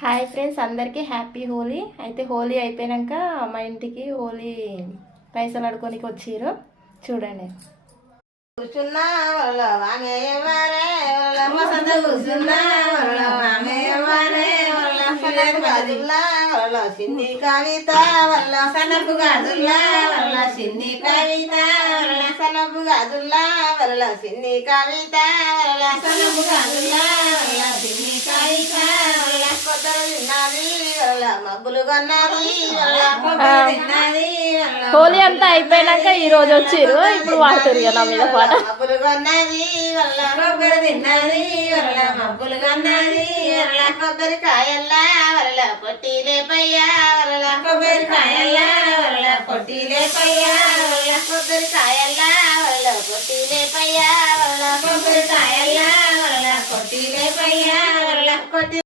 Hi friends, అందరికీ happy Holi. అయితే హోలీ అయిపోయాక మా ఇంటికి హోలీ పైసలు అడుకోనికి వచ్చిర్రు. చూడండి. కూర్చున్నా వాళ్ళ వాంగేయవారే వాళ్ళ మసంత కూర్చున్నా వాళ్ళ వాంగేయవారే వాళ్ళ సనపు గాజుల్లా వాళ్ళ సిన్ని కవిత వాళ్ళ సనపు గాజుల్లా వాళ్ళ సిన్ని కవిత వాళ్ళ సనపు గాజుల్లా వాళ్ళ సిన్ని కవిత వాళ్ళ సనపు గాజుల్లా వాళ్ళ సిన్ని కవిత వాళ్ళ కొత్తలు తిన్నది వాళ్ళ మబ్బులు కొన్నది వాళ్ళ కొబ్బరి తిన్నది. హోలీ అంతా అయిపోయాక ఈ రోజు వచ్చిర్రు. ఇప్పుడు వాడుతారు కదా మీద పాట. మబ్బులు కొన్నది వాళ్ళ కొబ్బరి తిన్నది వాళ్ళ మబ్బులు కొన్నది వాళ్ళ కొబ్బరికాయల్లా వాళ్ళ పొట్టిలేపయ్యా వాళ్ళ కొబ్బరికాయల్లా వాళ్ళ పొట్టిలేపయ్యా వాళ్ళ కొబ్బరికాయల్లా వాళ్ళ పొట్టిలేపయ్యా వాళ్ళ కొబ్బరికాయల్లా వాళ్ళ పొట్టిలేపయ్యా వాళ్ళ కొట్టి